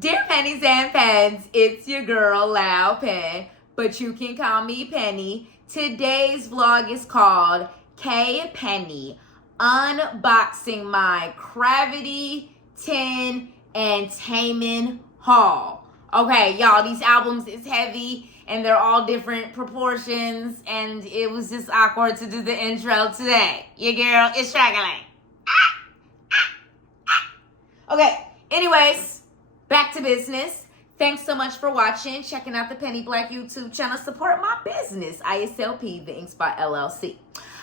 Dear Pennies and Pens, it's your girl, Loud Pen, but you can call me Penny. Today's vlog is called K Penny, unboxing my CRAVITY, 10, and TAEMIN haul. Okay, y'all, these albums is heavy, and they're all different proportions, and it was just awkward to do the intro today. Your girl is struggling. Okay, anyways, back to business. Thanks so much for watching, checking out the Penny Black YouTube channel. Support my business, ISLP, the INKSPOT LLC.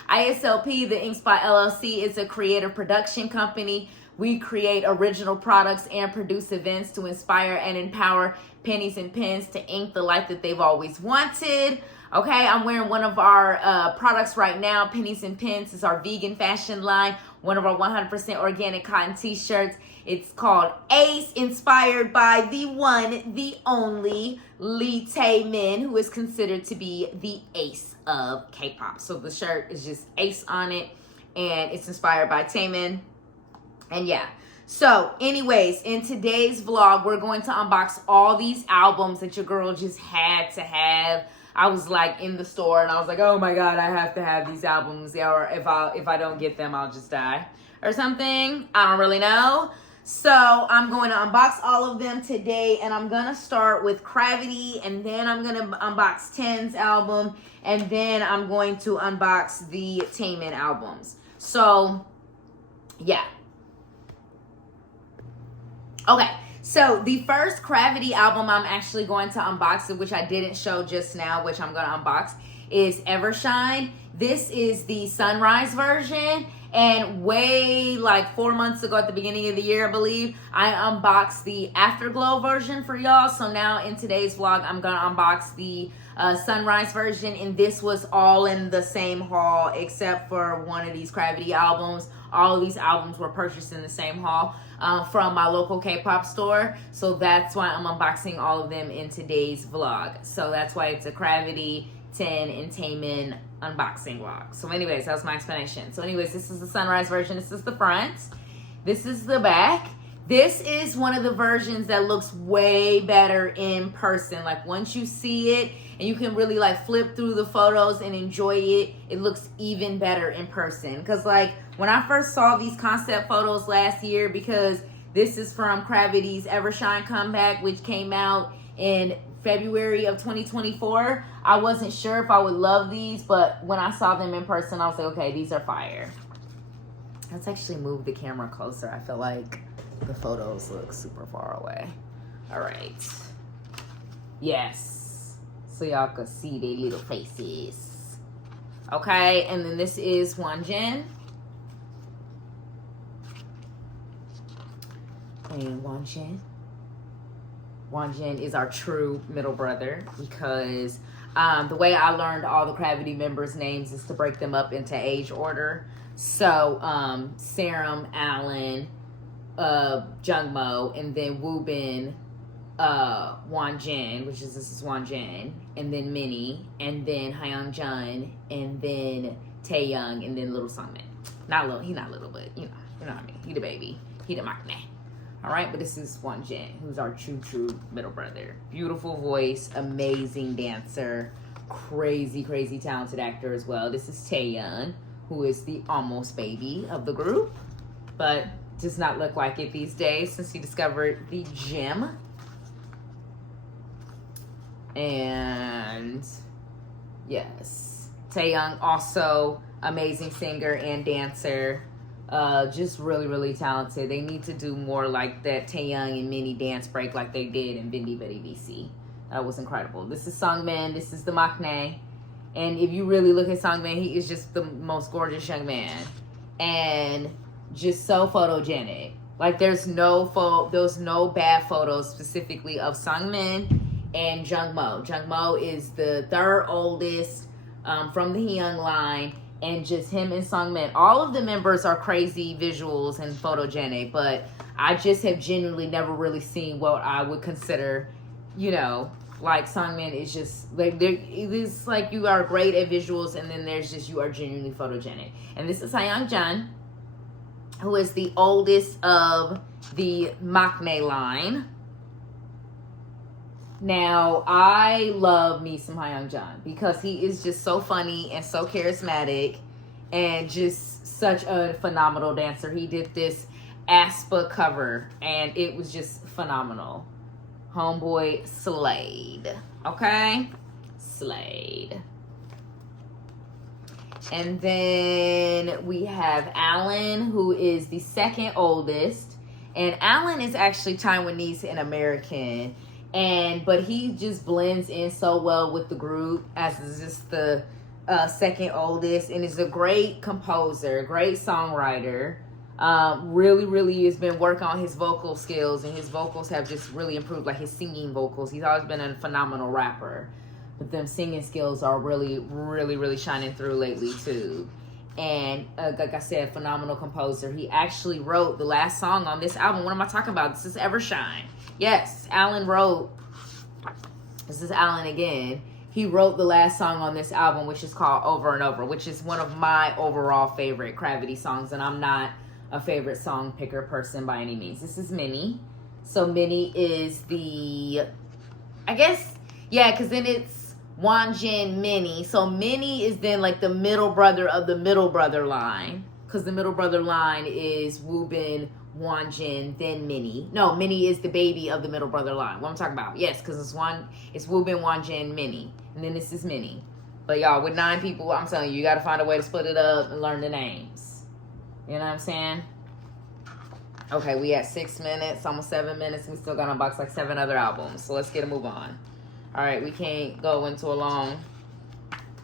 ISLP, the INKSPOT LLC, is a creative production company. We create original products and produce events to inspire and empower pennies and pens to ink the life that they've always wanted. Okay, I'm wearing one of our products right now. Pennies and Pens is our vegan fashion line, one of our 100% organic cotton t-shirts. It's called Ace, inspired by the one, the only TAEMIN, who is considered to be the ace of K-pop. So the shirt is just Ace on it, and it's inspired by TAEMIN. And yeah, so anyways, in today's vlog, we're going to unbox all these albums that your girl just had to have. I was like in the store and I was like, oh my God, I have to have these albums. Yeah, or if I don't get them, I'll just die or something. I don't really know. So I'm going to unbox all of them today, and I'm going to start with CRAVITY, and then I'm going to unbox 10's album, and then I'm going to unbox the TAEMIN albums. So yeah. Okay. So the first CRAVITY album I'm actually going to unbox, which I didn't show just now, which I'm going to unbox, is Evershine. This is the Sunrise version. And way like 4 months ago at the beginning of the year, I believe, I unboxed the Afterglow version for y'all. So now in today's vlog, I'm going to unbox the Sunrise version. And this was all in the same haul except for one of these CRAVITY albums. All of these albums were purchased in the same haul from my local K-pop store. So that's why I'm unboxing all of them in today's vlog. So that's why it's a CRAVITY, 10, and TAEMIN unboxing vlog. So anyways, that was my explanation. So anyways, this is the Sunrise version. This is the front. This is the back. This is one of the versions that looks way better in person. Like once you see it and you can really like flip through the photos and enjoy it, it looks even better in person. Because like when I first saw these concept photos last year, because this is from CRAVITY'S Evershine comeback, which came out in February of 2024, I wasn't sure if I would love these, but when I saw them in person, I was like, okay, these are fire. Let's actually move the camera closer. I feel like the photos look super far away. All right. Yes. So y'all can see their little faces. Okay, and then this is Wonjin. And Wonjin. Wonjin is our true middle brother, because the way I learned all the CRAVITY members' names is to break them up into age order. So Serum, Alan, Jungmo, and then Woobin, Wonjin, which is this is Wonjin, and then Minnie, and then Hyungjun, and then Taeyoung, and then Little Sungmin. Not little, he not little, but you know what I mean. He the baby, he the maknae. All right, but this is Wonjin, who's our true middle brother. Beautiful voice, amazing dancer, crazy talented actor as well. This is Taeyoung, who is the almost baby of the group, but does not look like it these days since he discovered the gym. And yes, Taeyoung, also amazing singer and dancer. Just really talented. They need to do more like that Taeyoung and Minnie dance break like they did in Bindi Buddy VC. That was incredible. This is Sungmin. This is the maknae. And if you really look at Sungmin, he is just the most gorgeous young man. And just so photogenic. Like there's no bad photos specifically of Sungmin and Jungmo. Jungmo is the third oldest from the Hyung line. And just him and Sungmin, all of the members are crazy visuals and photogenic, but I just have genuinely never really seen what I would consider, you know, like Sungmin is just like, it is like you are great at visuals, and then there's just you are genuinely photogenic. And this is Hyungjun, who is the oldest of the maknae line. Now, I love me some Hyung Jin because he is just so funny and so charismatic and just such a phenomenal dancer. He did this ISLP cover and it was just phenomenal. Homeboy slayed. Okay? Slayed. And then we have Alan, who is the second oldest. And Alan is actually Taiwanese and American. But he just blends in so well with the group as is just the second oldest. And is a great composer, great songwriter. Really has been working on his vocal skills. And his vocals have just really improved, like his singing vocals. He's always been a phenomenal rapper. But them singing skills are really shining through lately too. And like I said, phenomenal composer. He actually wrote the last song on this album. What am I talking about? This is Evershine. Yes, Alan wrote. This is Alan again. He wrote the last song on this album, which is called Over and Over, which is one of my overall favorite Gravity songs. And I'm not a favorite song picker person by any means. This is Minnie. So Minnie is the, I guess, yeah, because then it's Wanjin Minnie. So Minnie is then like the middle brother of the middle brother line. Because the middle brother line is Woobin, Wanjin, then Minnie. No, Minnie is the baby of the middle brother line. What I'm talking about. Yes, because it's Woobin, Wanjin, Minnie. And then this is Minnie. But y'all, with 9 people, I'm telling you got to find a way to split it up and learn the names. You know what I'm saying? Okay, we at 6 minutes, almost 7 minutes. We still got to unbox like 7 other albums. So let's get a move on. All right, we can't go into a long.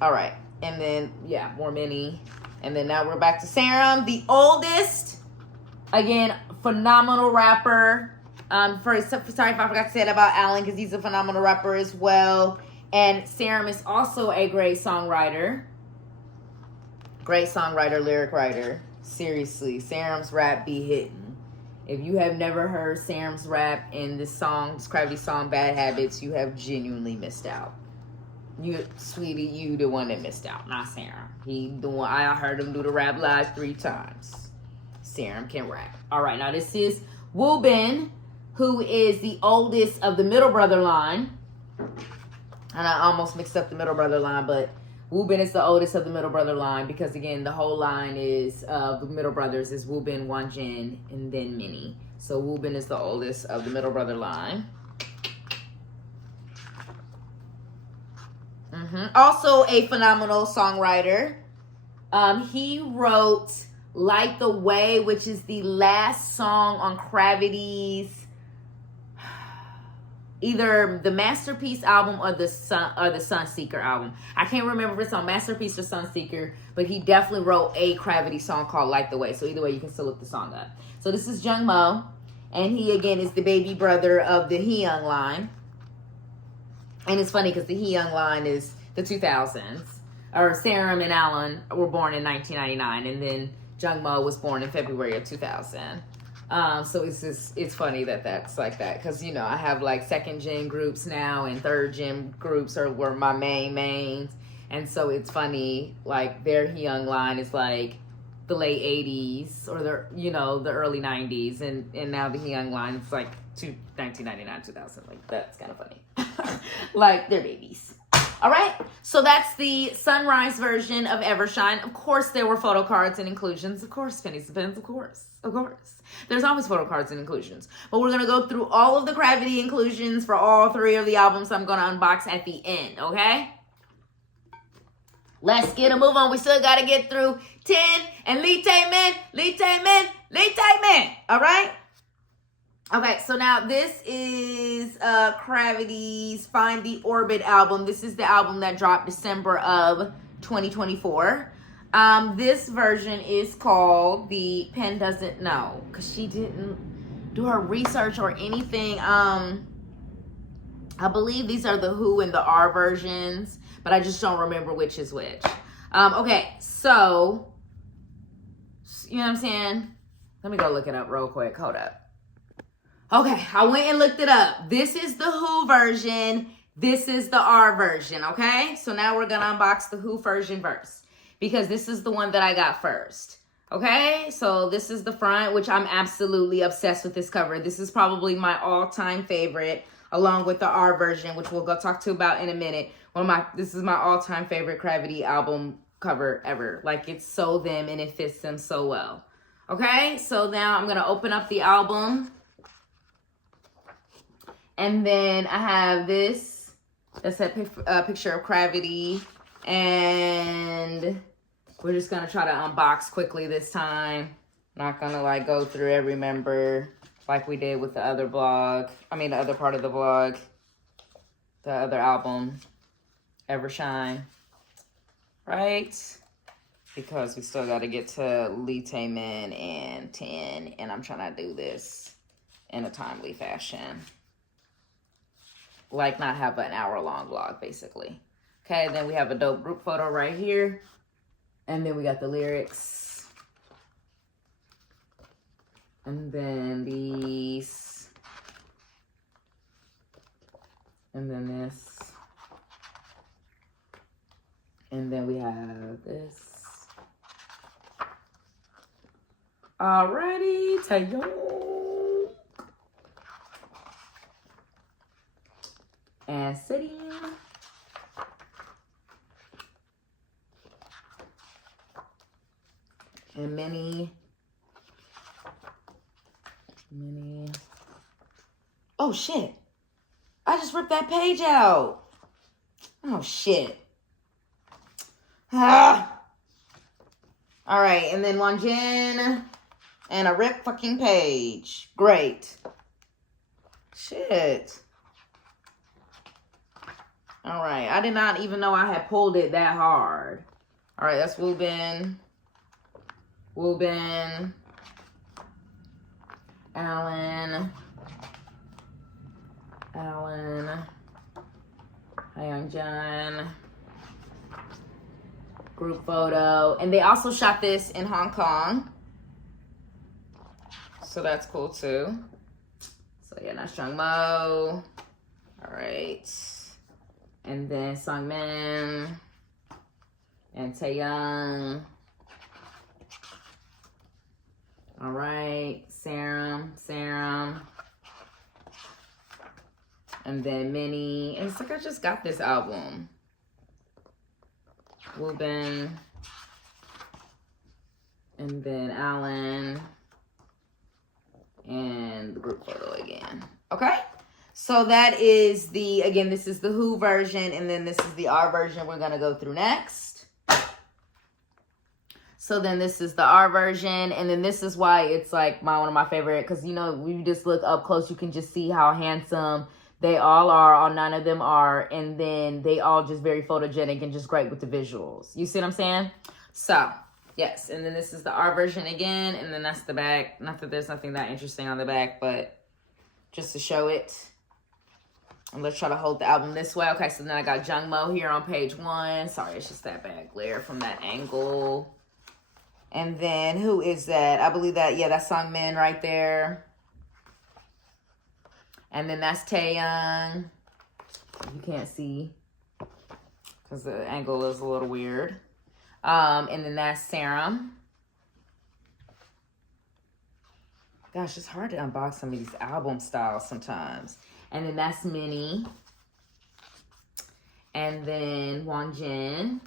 All right, and then, yeah, more Minnie. And then now we're back to Serum, the oldest. Again, phenomenal rapper. Sorry if I forgot to say that about Alan, because he's a phenomenal rapper as well. And Serum is also a great songwriter. Great songwriter, lyric writer. Seriously, Serum's rap be hitting. If you have never heard Serum's rap in this song, this Gravity song, Bad Habits, you have genuinely missed out. You, sweetie, you the one that missed out, not Serum. He the one, I heard him do the rap live 3 times. Serum can rap. All right, now this is Woobin, who is the oldest of the middle brother line. And I almost mixed up the middle brother line, but Woobin is the oldest of the middle brother line because, again, the whole line is the middle brothers is Woobin, Wanjin, and then Minnie. So Woobin is the oldest of the middle brother line. Also a phenomenal songwriter. He wrote Light the Way, which is the last song on CRAVITY'S either the Masterpiece album or the Sunseeker album. I can't remember if it's on Masterpiece or Sunseeker, but he definitely wrote a CRAVITY song called Light the Way. So either way, you can still look the song up. So this is Jung Mo, and he again is the baby brother of the Heyoung line. And it's funny because the Heyoung line is the 2000s. Or Serum and Alan were born in 1999, and then Jung Mo was born in February of 2000. So it's funny that that's like that, because you know I have like 2nd gen groups now and 3rd gen groups were my mains, and so it's funny like their Heyoung line is like the late 80s or the early 90s, and now the Heyoung line is like 1999 2000. Like that's kind of funny. Like they're babies. All right, so that's the Sunrise version of Evershine. Of course, there were photo cards and inclusions. Of course, Pennies depends. Of course. There's always photo cards and inclusions. But we're going to go through all of the Gravity inclusions for all 3 of the albums I'm going to unbox at the end, okay? Let's get a move on. We still got to get through 10 and Lee Taemin. All right? Okay, so now this is CRAVITY'S Find the Orbit album. This is the album that dropped December of 2024. This version is called the Pen Doesn't Know, because she didn't do her research or anything. I believe these are the Who and the R versions, but I just don't remember which is which. Okay, so, you know what I'm saying? Let me go look it up real quick. Hold up. Okay, I went and looked it up. This is the Who version. This is the R version, okay? So now we're going to unbox the Who version first, because this is the one that I got first. Okay, so this is the front, which I'm absolutely obsessed with this cover. This is probably my all-time favorite, along with the R version, which we'll go talk to about in a minute. This is my all-time favorite CRAVITY album cover ever. Like, it's so them and it fits them so well. Okay, so now I'm gonna open up the album. And then I have this. That's a picture of CRAVITY. And we're just gonna try to unbox quickly this time. Not gonna like go through every member like we did with the other vlog. I mean the other part of the vlog. The other album, Evershine. Right? Because we still gotta get to TAEMIN and 10. And I'm trying to do this in a timely fashion. Like not have an hour-long vlog, basically. Okay, then we have a dope group photo right here. And then we got the lyrics. And then these. And then this. And then we have this. Alrighty, Tayo. And sitting. And many. Oh, shit. I just ripped that page out. Oh, shit. Ah. All right, and then Wanjin and a rip fucking page. Great. Shit. All right, I did not even know I had pulled it that hard. All right, that's Wubin, Alan, Hyunjin, group photo. And they also shot this in Hong Kong. So that's cool too. So yeah, that's Jungmo. All right. And then Sungmin and Taeyoung. All right, Serum. And then Minnie. And it's like I just got this album. Wubin. And then Alan. And the group photo again. Okay? So that is the, again, this is the Who version. And then this is the R version we're going to go through next. So then this is the R version. And then this is why it's like one of my favorite. Because, you know, when you just look up close, you can just see how handsome they all are. All 9 of them are. And then they all just very photogenic and just great with the visuals. You see what I'm saying? So, yes. And then this is the R version again. And then that's the back. Not that there's nothing that interesting on the back, but just to show it. And let's try to hold the album this way. Okay, so then I got Jungmo here on page 1. Sorry, it's just that bad glare from that angle. And then who is that? I believe that, yeah, that's Sungmin right there. And then that's Taeyoung. You can't see because the angle is a little weird. And then that's Serum. Gosh, it's hard to unbox some of these album styles sometimes. And then that's Minnie. And then Wanjin.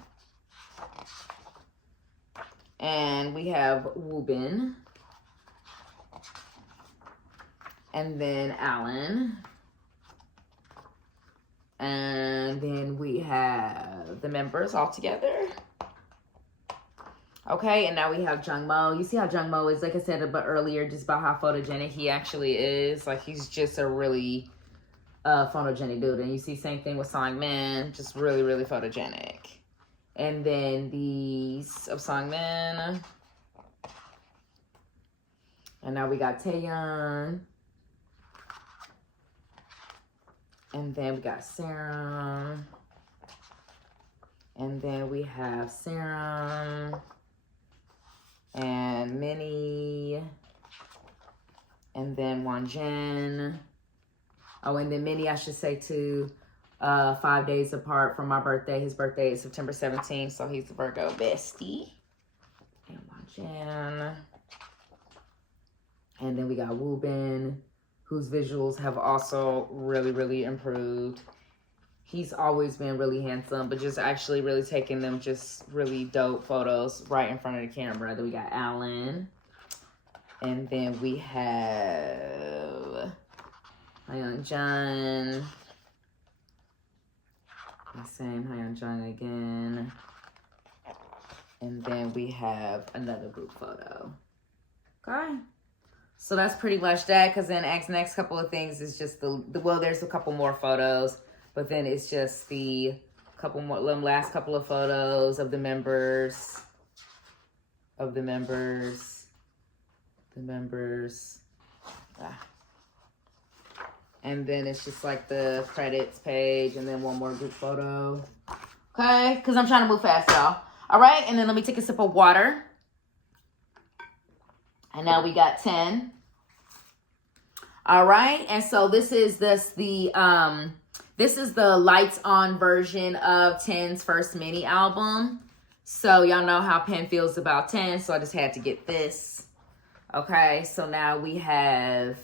And we have Wubin. And then Alan. And then we have the members all together. Okay, and now we have Jungmo. You see how Jungmo is, like I said about earlier, just about how photogenic he actually is. Like, he's just a really photogenic dude. And you see same thing with Sungmin, just really, really photogenic. And then these of Sungmin. And now we got Taeyoung. And then we got Serum. And then we have Serum. And Minnie. And then Wanjin. Oh, and then Minnie, I should say, too. 5 days apart from my birthday. His birthday is September 17th, so he's the Virgo bestie. And Wanjin. Jan. And then we got Woo-Bin, whose visuals have also really, really improved. He's always been really handsome, but just actually really taking them just really dope photos right in front of the camera. Then we got Alan. And then we have Hyeon Jun. Same Hyeon Jun again. And then we have another group photo. Okay. So that's pretty much that, because then next couple of things is just well, there's a couple more photos, but then it's just the last couple of photos of the members. And then it's just like the credits page and then one more group photo. Okay, because I'm trying to move fast, y'all. All right, and then let me take a sip of water. And now we got 10. All right, and so this is the lights on version of 10's first mini album. So y'all know how Pen feels about 10, so I just had to get this. Okay, so now we have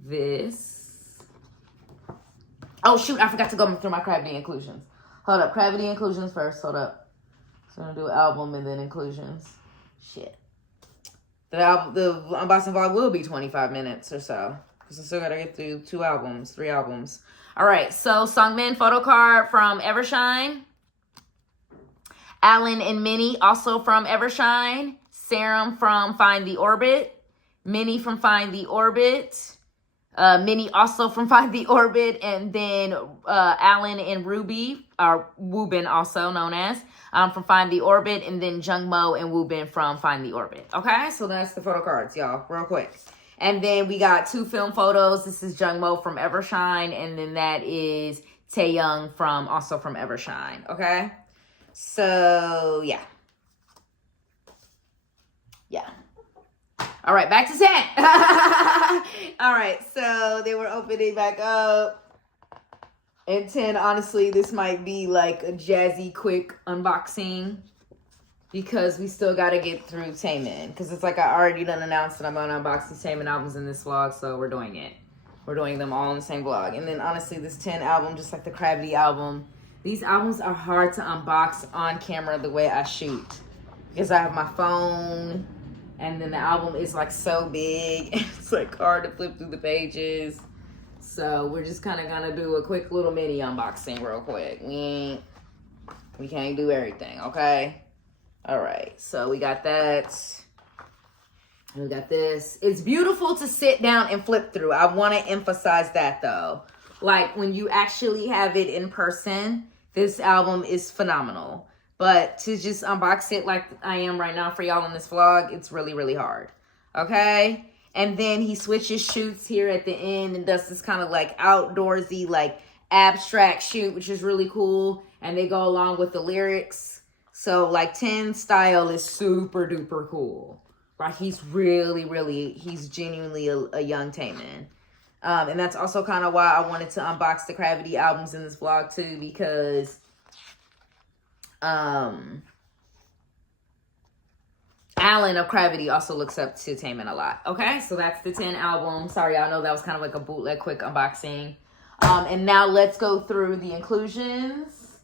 this. Oh shoot, I forgot to go through my Gravity inclusions. Hold up, Gravity inclusions first, hold up. So I'm gonna do album and then inclusions. Shit. The unboxing vlog will be 25 minutes or so. Because I still gotta get through 3 albums. All right, so Sungmin photo card from Evershine. Alan and Minnie also from Evershine. Serum from Find the Orbit. Minnie from Find the Orbit. Minnie also from Find the Orbit. And then Alan and Ruby, or Woo-Bin also known as, from Find the Orbit. And then Jungmo and Woo-Bin from Find the Orbit. Okay, so that's the photo cards, y'all, real quick. And then we got 2 film photos. This is Jungmo from Evershine. And then that is Taeyoung also from Evershine. Okay, so yeah. All right, back to 10. All right, so they were opening back up. And 10, honestly, this might be like a jazzy, quick unboxing, because we still got to get through TAEMIN. Because it's like I already done announced that I'm going to unbox these TAEMIN albums in this vlog, so we're doing it. We're doing them all in the same vlog. And then, honestly, this 10 album, just like the CRAVITY album, these albums are hard to unbox on camera the way I shoot. Because I have my phone, and then the album is like so big. It's like hard to flip through the pages. So we're just kind of going to do a quick little mini unboxing real quick. We can't do everything, okay? All right, so we got that. We got this. It's beautiful to sit down and flip through. I want to emphasize that, though. Like, when you actually have it in person, this album is phenomenal. But to just unbox it like I am right now for y'all in this vlog, it's really, really hard. Okay? And then he switches shoots here at the end and does this kind of like outdoorsy, like abstract shoot, which is really cool. And they go along with the lyrics. So like 10 style is super duper cool. Right? He's genuinely a young Taemin. And that's also kind of why I wanted to unbox the CRAVITY albums in this vlog too, because Alan of CRAVITY also looks up to Taemin a lot. Okay, so that's the 10 album. Sorry, I know that was kind of like a bootleg quick unboxing. And now let's go through the inclusions.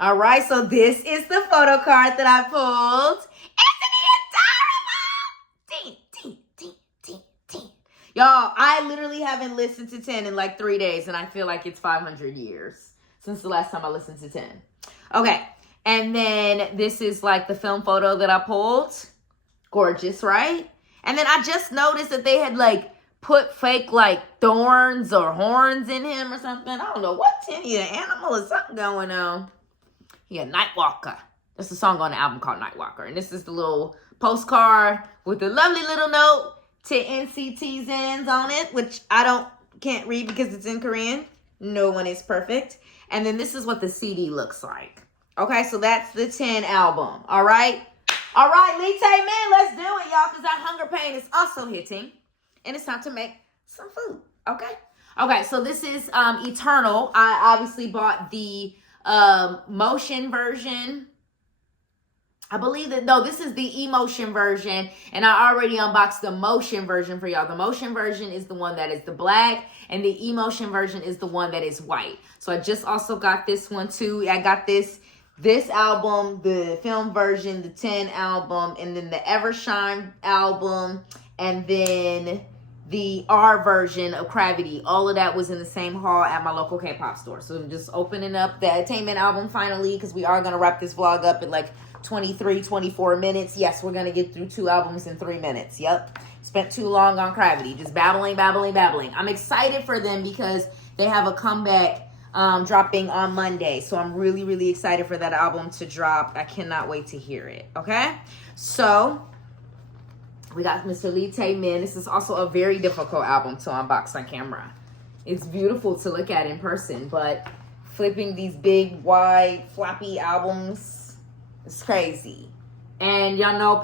All right, so this is the photo card that I pulled. It's the entire album! Y'all, I literally haven't listened to 10 in like 3 days, and I feel like it's 500 years since the last time I listened to 10. Okay, and then this is like the film photo that I pulled. Gorgeous, right? And then I just noticed that they had like put fake like thorns or horns in him or something. I don't know what 10, he an animal or something going on. He a Nightwalker. That's a song on the album called Nightwalker. And this is the little postcard with the lovely little note to NCT's ends on it, which I can't read because it's in Korean. No one is perfect. And then this is what the CD looks like. Okay, so that's the 10 album. All right? All right, Lee Taemin, let's do it, y'all, because that hunger pain is also hitting. And it's time to make some food, okay? Okay, so this is Eternal. I obviously bought the motion version I believe that, no, this is the emotion version, and I already unboxed the motion version for y'all. The motion version is the one that is the black, and the emotion version is the one that is white. So I just also got this one too. I got this album, the film version, the 10 album, and then the Evershine album, and then the R version of Gravity. All of that was in the same haul at my local K-pop store. So I'm just opening up the TAEMIN album finally, because we are going to wrap this vlog up in like 23, 24 minutes. Yes, we're going to get through 2 albums in 3 minutes. Yep. Spent too long on Gravity. Just babbling. I'm excited for them because they have a comeback dropping on Monday. So I'm really, really excited for that album to drop. I cannot wait to hear it. Okay? So we got Mr. Lee Taemin. This is also a very difficult album to unbox on camera. It's beautiful to look at in person, but flipping these big, wide, floppy albums is crazy. And y'all know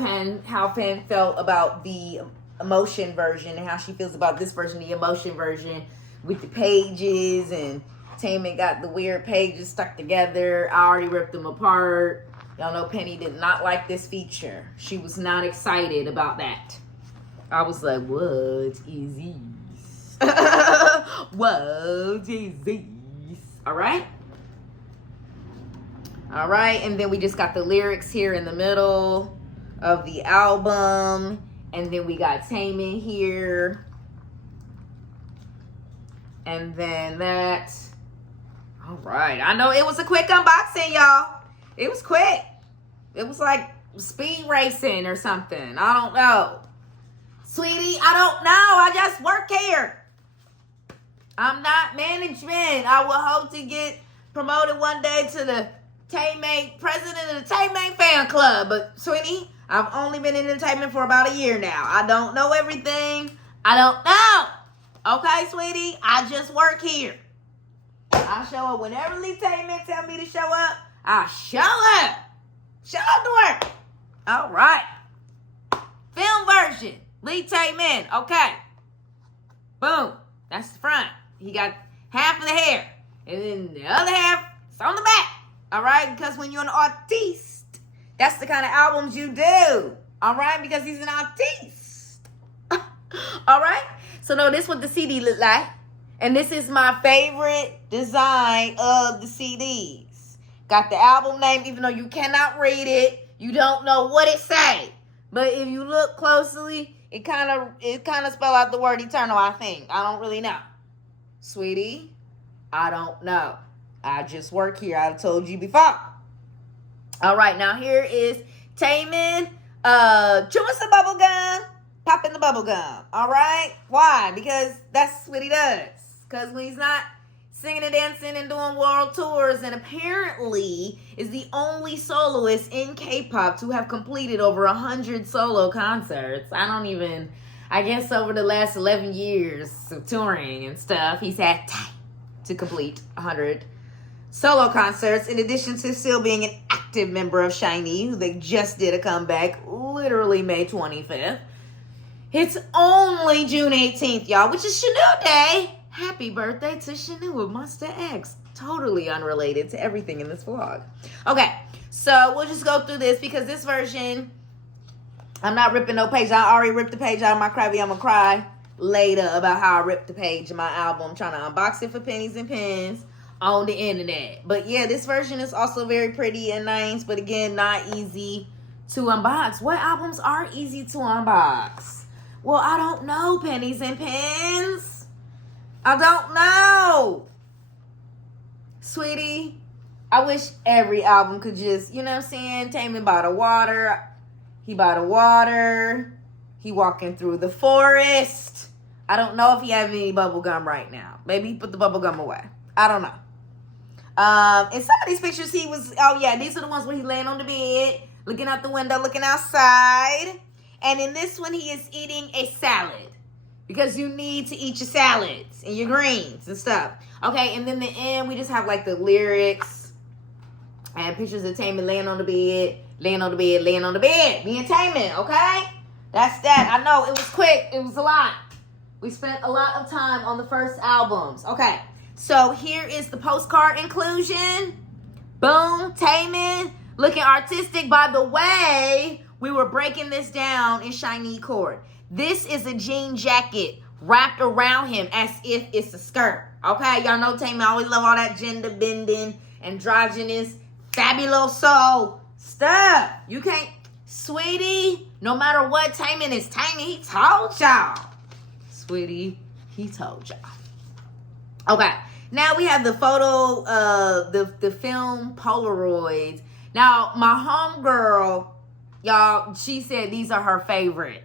how Pan felt about the emotion version and how she feels about this version, the emotion version, with the pages, and Taemin got the weird pages stuck together. I already ripped them apart. Y'all know Penny did not like this feature. She was not excited about that. I was like, what is this? What is this? All right? All right, and then we just got the lyrics here in the middle of the album. And then we got Taemin here. And then that. All right. I know it was a quick unboxing, y'all. It was quick. It was like speed racing or something. I don't know. Sweetie, I don't know. I just work here. I'm not management. I will hope to get promoted one day to the Taemin, president of the Taemin fan club. But, sweetie, I've only been in entertainment for about a year now. I don't know everything. I don't know. Okay, sweetie? I just work here. I show up whenever Lee Taemin tell me to show up. I show up. Show up to work. All right. Film version. Lee Taemin. Okay. Boom. That's the front. He got half of the hair. And then the other half is on the back. All right? Because when you're an artiste, that's the kind of albums you do. All right? Because he's an artiste. All right? So, no, this is what the CD look like. And this is my favorite design of the CDs. Got the album name, even though you cannot read it. You don't know what it say. But if you look closely, it kind of spell out the word eternal, I think. I don't really know. Sweetie, I don't know. I just work here. I've told you before. All right, now here is Taemin chewing some bubble gum, popping the bubble gum. All right? Why? Because that's what he does. Because when he's not singing and dancing and doing world tours, and apparently is the only soloist in K-pop to have completed over 100 solo concerts. I guess over the last 11 years of touring and stuff, he's had time to complete 100 solo concerts, in addition to still being an active member of SHINee, who they just did a comeback literally May 25th. It's only June 18th, y'all, which is Chanel Day. Happy birthday to Chanel with Monster X. Totally unrelated to everything in this vlog. Okay, so we'll just go through this because this version, I'm not ripping no page. I already ripped the page out of my Cravity. I'm going to cry later about how I ripped the page of my album. I'm trying to unbox it for pennies and pens on the internet. But yeah, this version is also very pretty and nice, but again, not easy to unbox. What albums are easy to unbox? Well, I don't know, pennies and pens. I don't know. Sweetie, I wish every album could just, you know what I'm saying? Taemin by the water. He by the water. He walking through the forest. I don't know if he have any bubble gum right now. Maybe he put the bubble gum away. I don't know. In some of these pictures, he was, oh yeah, these are the ones where he's laying on the bed, looking out the window, looking outside. And in this one, he is eating a salad. Because you need to eat your salads and your greens and stuff. Okay, and then the end, we just have like the lyrics and pictures of Taemin laying on the bed, laying on the bed, laying on the bed. Me and Taemin, okay? That's that. I know, it was quick. It was a lot. We spent a lot of time on the first albums. Okay, so here is the postcard inclusion. Boom, Taemin Looking artistic. By the way, we were breaking this down in shiny cord. This is a jean jacket wrapped around him as if it's a skirt. Okay, y'all know TAEMIN always love all that gender bending, androgynous, fabuloso stuff. You can't, sweetie, no matter what, TAEMIN is TAEMIN. He told y'all. Sweetie, he told y'all. Okay, now we have the photo, the film Polaroids. Now, my homegirl, y'all, she said these are her favorites.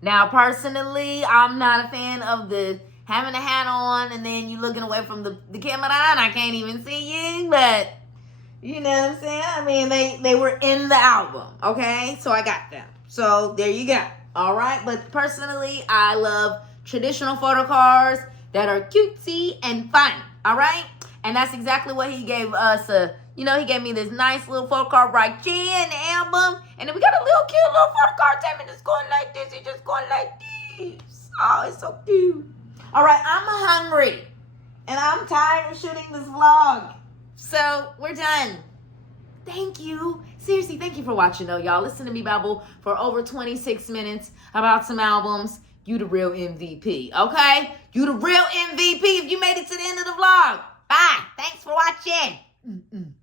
Now, personally, I'm not a fan of the having a hat on and then you looking away from the camera and I can't even see you, but you know what I'm saying? I mean, they were in the album, okay? So I got them. So there you go. All right, but personally, I love traditional photo cards that are cutesy and fun, all right? And that's exactly what he gave us. He gave me this nice little photo card right here in the album. And then we got a little cute little photo card. TAEMIN just going like this. He's just going like this. Oh, it's so cute. All right, I'm hungry. And I'm tired of shooting this vlog. So, we're done. Thank you. Seriously, thank you for watching, though, y'all. Listen to me babble for over 26 minutes about some albums. You the real MVP, okay? You the real MVP if you made it to the end of the vlog. Bye. Thanks for watching.